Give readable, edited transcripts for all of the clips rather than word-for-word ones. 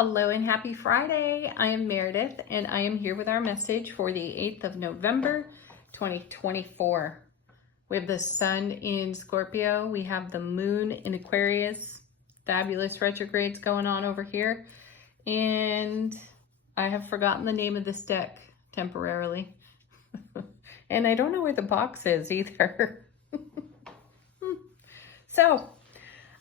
Hello and happy Friday. I am Meredith and I am here with our message for the 8th of November, 2024. We have the sun in Scorpio. We have the moon in Aquarius. Fabulous retrogrades going on over here. And I have forgotten the name of this deck temporarily. And I don't know where the box is either. So,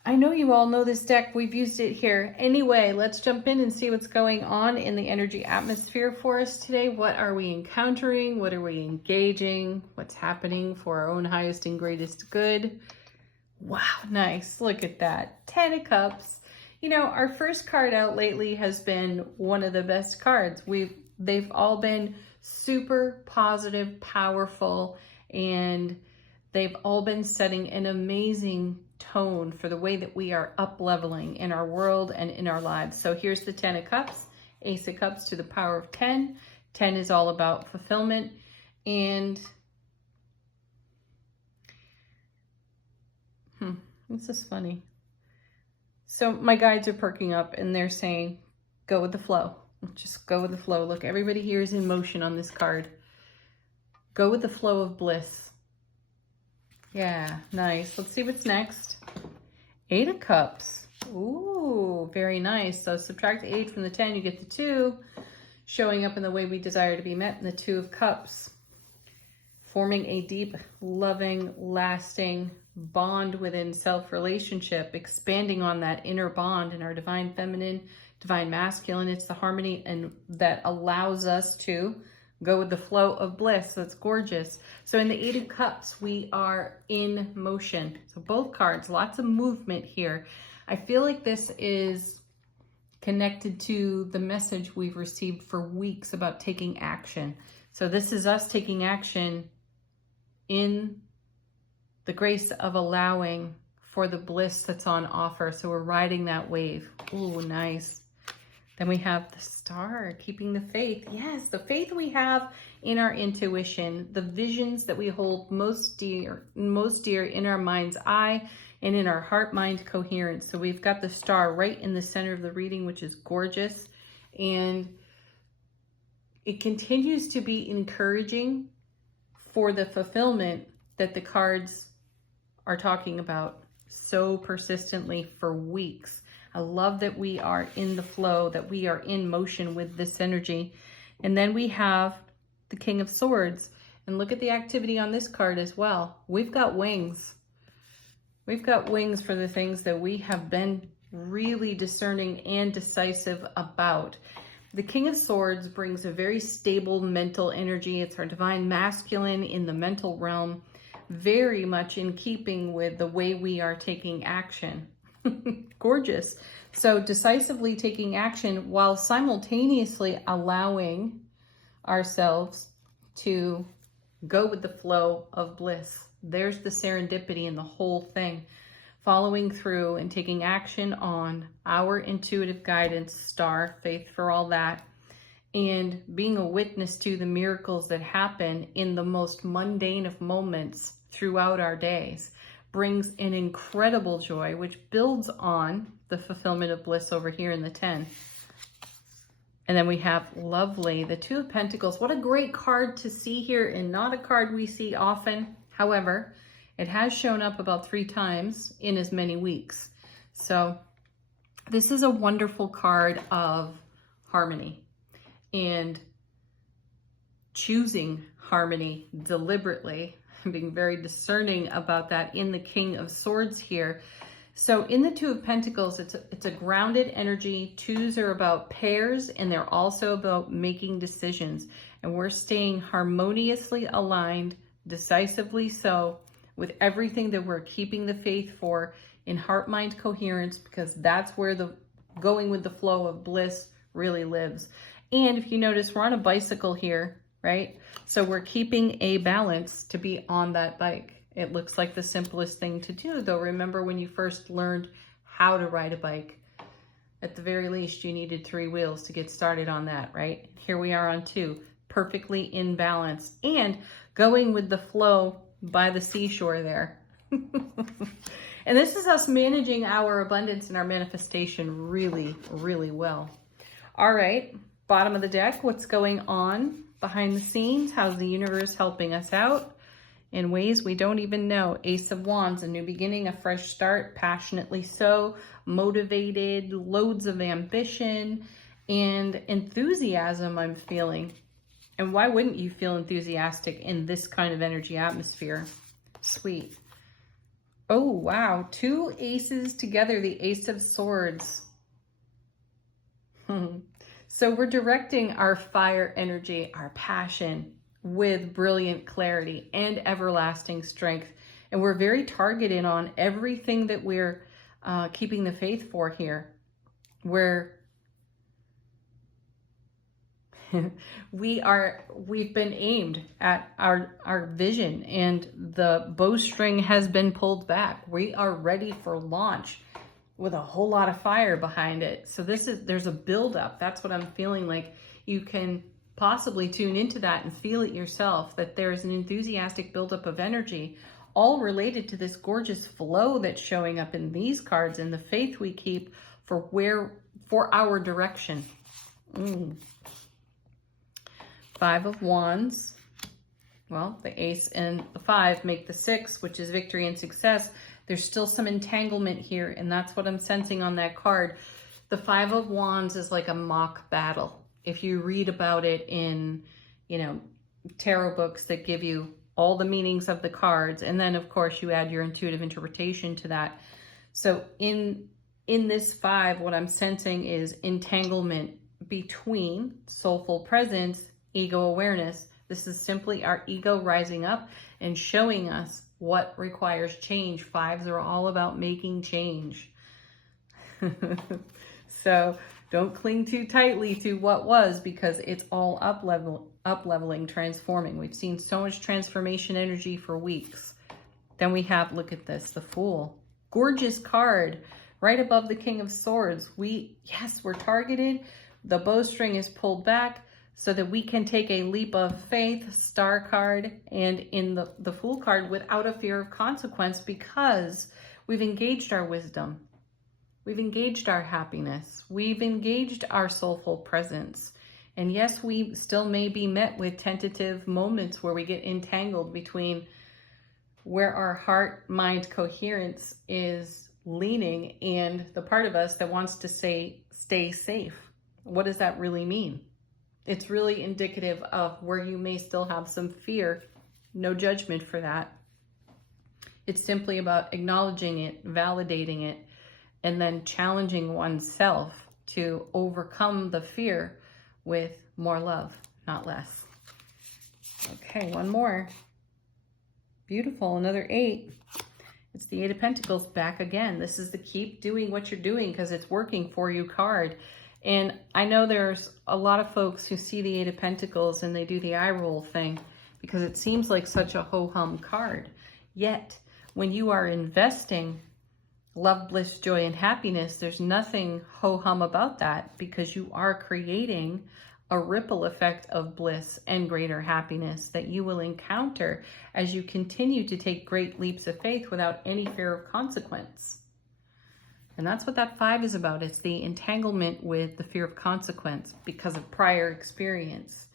I know you all know this deck. We've used it here. Anyway, let's jump in and see what's going on in the energy atmosphere for us today. What are we encountering? What are we engaging? What's happening for our own highest and greatest good? Wow, nice. Look at that. 10 of Cups. You know, our first card out lately has been one of the best cards. They've all been super positive, powerful, and they've all been setting an amazing tone for the way that we are up leveling in our world and in our lives. So here's the 10 of Cups, Ace of Cups to the power of 10. 10 is all about fulfillment. And this is funny. So my guides are perking up and they're saying, go with the flow. Just go with the flow. Look, everybody here is in motion on this card. Go with the flow of bliss. Yeah, nice. Let's see what's next. 8 of Cups. Ooh, very nice. So subtract 8 from the 10, you get the 2. Showing up in the way we desire to be met in the 2 of Cups. Forming a deep, loving, lasting bond within self-relationship. Expanding on that inner bond in our divine feminine, divine masculine. It's the harmony and that allows us to go with the flow of bliss. That's gorgeous. So in the 8 of Cups, we are in motion. So both cards, lots of movement here. I feel like this is connected to the message we've received for weeks about taking action. So this is us taking action in the grace of allowing for the bliss that's on offer. So we're riding that wave. Ooh, nice. Then we have the star, keeping the faith. Yes, the faith we have in our intuition, the visions that we hold most dear in our mind's eye and in our heart-mind coherence. So we've got the star right in the center of the reading, which is gorgeous. And it continues to be encouraging for the fulfillment that the cards are talking about so persistently for weeks. I love that we are in the flow, that we are in motion with this energy. And then we have the King of Swords. And look at the activity on this card as well. We've got wings. We've got wings for the things that we have been really discerning and decisive about. The King of Swords brings a very stable mental energy. It's our divine masculine in the mental realm, very much in keeping with the way we are taking action. Gorgeous. So decisively taking action while simultaneously allowing ourselves to go with the flow of bliss. There's the serendipity in the whole thing. Following through and taking action on our intuitive guidance, star, faith for all that, and being a witness to the miracles that happen in the most mundane of moments throughout our days. Brings an incredible joy, which builds on the fulfillment of bliss over here in the 10. And then we have lovely, the 2 of Pentacles. What a great card to see here, and not a card we see often. However, it has shown up about 3 times in as many weeks. So this is a wonderful card of harmony and choosing harmony deliberately, being very discerning about that in the King of Swords here. So in the 2 of Pentacles, it's a grounded energy. 2s are about pairs, and they're also about making decisions. And we're staying harmoniously aligned, decisively so, with everything that we're keeping the faith for in heart-mind coherence, because that's where the going with the flow of bliss really lives. And if you notice, we're on a bicycle here, right? So we're keeping a balance to be on that bike. It looks like the simplest thing to do, though. Remember when you first learned how to ride a bike? At the very least, you needed 3 wheels to get started on that, right? Here we are on 2, perfectly in balance and going with the flow by the seashore there. And this is us managing our abundance and our manifestation really, really well. All right, bottom of the deck, what's going on behind the scenes? How's the universe helping us out in ways we don't even know? Ace of Wands, a new beginning, a fresh start, passionately so, motivated, loads of ambition and enthusiasm I'm feeling. And why wouldn't you feel enthusiastic in this kind of energy atmosphere? Sweet. Oh, wow. 2 aces together, the Ace of Swords. So we're directing our fire energy, our passion, with brilliant clarity and everlasting strength. And we're very targeted on everything that we're keeping the faith for here. We've been aimed at our vision, and the bowstring has been pulled back. We are ready for launch with a whole lot of fire behind it. So there's a buildup. That's what I'm feeling like. You can possibly tune into that and feel it yourself, that there's an enthusiastic buildup of energy, all related to this gorgeous flow that's showing up in these cards and the faith we keep for our direction. 5 of Wands. Well, the Ace and the 5 make the 6, which is victory and success. There's still some entanglement here, and that's what I'm sensing on that card. The 5 of Wands is like a mock battle. If you read about it in, tarot books that give you all the meanings of the cards, and then of course you add your intuitive interpretation to that. So in this 5, what I'm sensing is entanglement between soulful presence, ego awareness. This is simply our ego rising up and showing us what requires change. 5s are all about making change. So don't cling too tightly to what was, because it's all up-leveling, transforming. We've seen so much transformation energy for weeks. Then we have, look at this, the Fool. Gorgeous card right above the King of Swords. Yes, we're targeted. The bowstring is pulled back so that we can take a leap of faith, Star card, and in the Fool card without a fear of consequence, because we've engaged our wisdom. We've engaged our happiness. We've engaged our soulful presence. And yes, we still may be met with tentative moments where we get entangled between where our heart-mind coherence is leaning and the part of us that wants to stay safe. What does that really mean? It's really indicative of where you may still have some fear. No judgment for that. It's simply about acknowledging it, validating it, and then challenging oneself to overcome the fear with more love, not less. Okay, one more. Beautiful, another 8. It's the 8 of Pentacles back again. This is the keep doing what you're doing because it's working for you card. And I know there's a lot of folks who see the 8 of Pentacles and they do the eye roll thing because it seems like such a ho-hum card. Yet, when you are investing love, bliss, joy, and happiness, there's nothing ho-hum about that, because you are creating a ripple effect of bliss and greater happiness that you will encounter as you continue to take great leaps of faith without any fear of consequence. And that's what that 5 is about. It's the entanglement with the fear of consequence because of prior experience.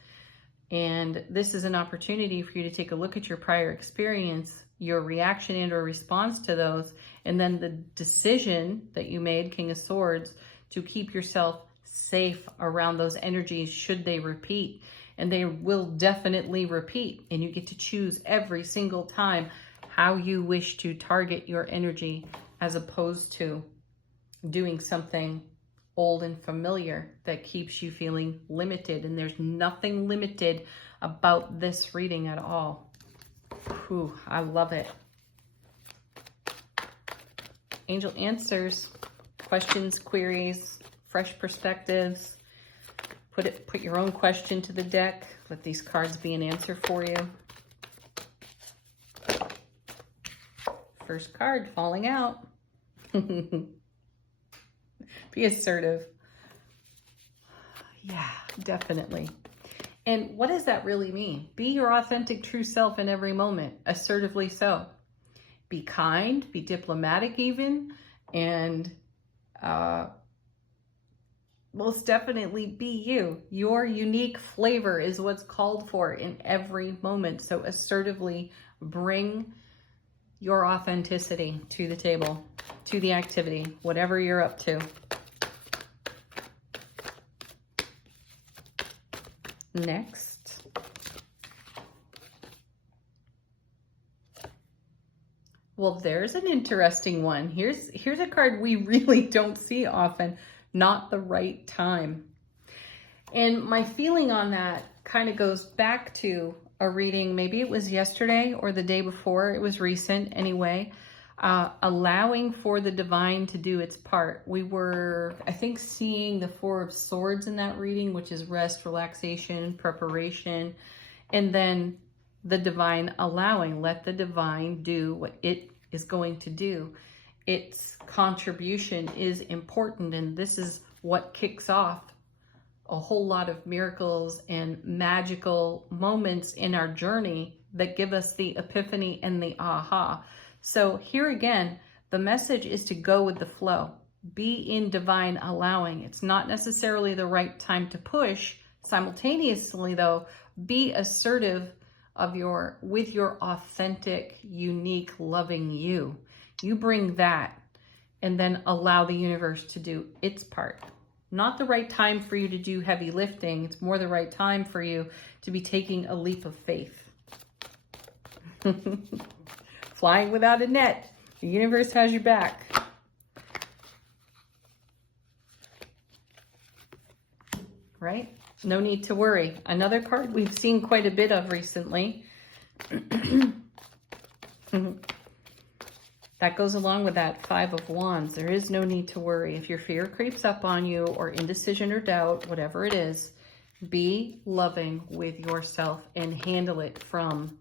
And this is an opportunity for you to take a look at your prior experience, your reaction and or response to those, and then the decision that you made, King of Swords, to keep yourself safe around those energies should they repeat. And they will definitely repeat. And you get to choose every single time how you wish to target your energy, as opposed to doing something old and familiar that keeps you feeling limited. And there's nothing limited about this reading at all. Whew, I love it. Angel answers, questions, queries, fresh perspectives. Put your own question to the deck. Let these cards be an answer for you. First card falling out. Be assertive. Yeah, definitely. And what does that really mean? Be your authentic true self in every moment, assertively so. Be kind, be diplomatic even, and most definitely be you. Your unique flavor is what's called for in every moment. So assertively bring your authenticity to the table, to the activity, whatever you're up to. Next. Well, there's an interesting one. Here's a card we really don't see often. Not the right time. And my feeling on that kind of goes back to a reading, maybe it was yesterday or the day before, it was recent anyway, allowing for the divine to do its part. We were, I think, seeing the Four of Swords in that reading, which is rest, relaxation, preparation, and then the divine allowing. Let the divine do what it is going to do. Its contribution is important, and this is what kicks off a whole lot of miracles and magical moments in our journey that give us the epiphany and the aha. So here again, the message is to go with the flow. Be in divine allowing. It's not necessarily the right time to push. Simultaneously though, be assertive with your authentic, unique, loving you. You bring that and then allow the universe to do its part. Not the right time for you to do heavy lifting. It's more the right time for you to be taking a leap of faith. Flying without a net. The universe has your back. Right? No need to worry. Another card we've seen quite a bit of recently. That goes along with that Five of Wands. There is no need to worry. If your fear creeps up on you, or indecision or doubt, whatever it is, be loving with yourself and handle it from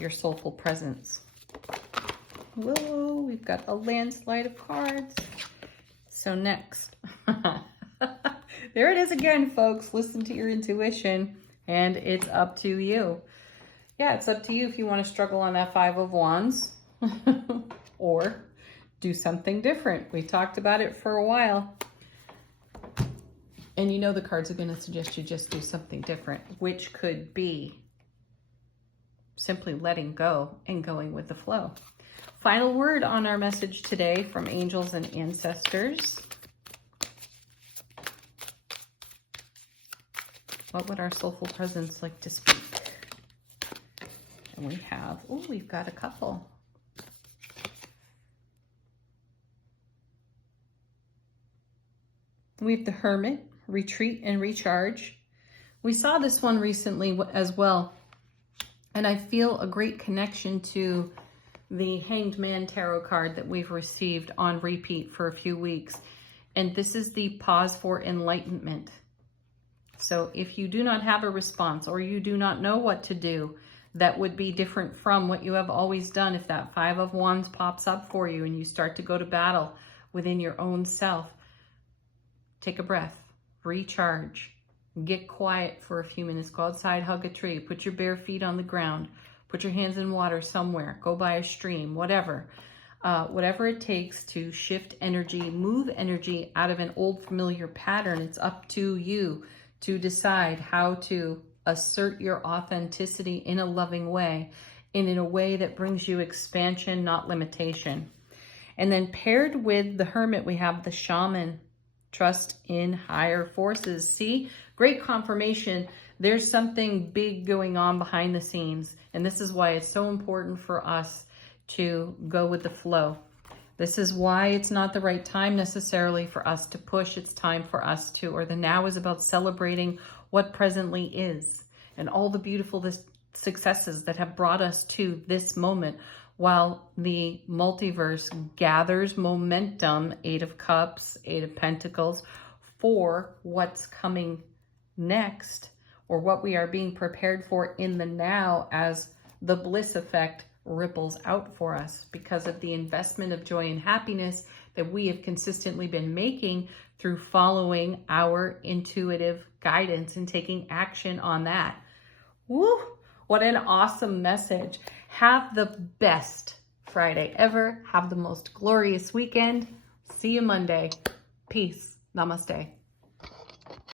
your soulful presence. Whoa, we've got a landslide of cards. So next. There it is again, folks. Listen to your intuition, and it's up to you. Yeah, it's up to you if you want to struggle on that Five of Wands or do something different. We talked about it for a while. And you know the cards are going to suggest you just do something different, which could be simply letting go and going with the flow. Final word on our message today from angels and ancestors. What would our soulful presence like to speak? And we have, oh, we've got a couple. We have the Hermit, retreat and recharge. We saw this one recently as well. And I feel a great connection to the Hanged Man Tarot card that we've received on repeat for a few weeks. And this is the pause for enlightenment. So if you do not have a response, or you do not know what to do, that would be different from what you have always done. If that Five of Wands pops up for you and you start to go to battle within your own self, take a breath, recharge, get quiet for a few minutes, go outside, hug a tree, put your bare feet on the ground, put your hands in water somewhere, go by a stream, whatever it takes to shift energy, move energy out of an old familiar pattern. It's up to you to decide how to assert your authenticity in a loving way, and in a way that brings you expansion, not limitation. And then paired with the Hermit, we have the Shaman, trust in higher forces. See, great confirmation. There's something big going on behind the scenes. And this is why it's so important for us to go with the flow. This is why it's not the right time necessarily for us to push. It's time for us to, or the now is about celebrating what presently is and all the beautiful successes that have brought us to this moment, while the multiverse gathers momentum, Eight of Cups, Eight of Pentacles, for what's coming next, or what we are being prepared for in the now, as the bliss effect ripples out for us because of the investment of joy and happiness that we have consistently been making through following our intuitive guidance and taking action on that. Woo! What an awesome message. Have the best Friday ever. Have the most glorious weekend. See you Monday. Peace. Namaste.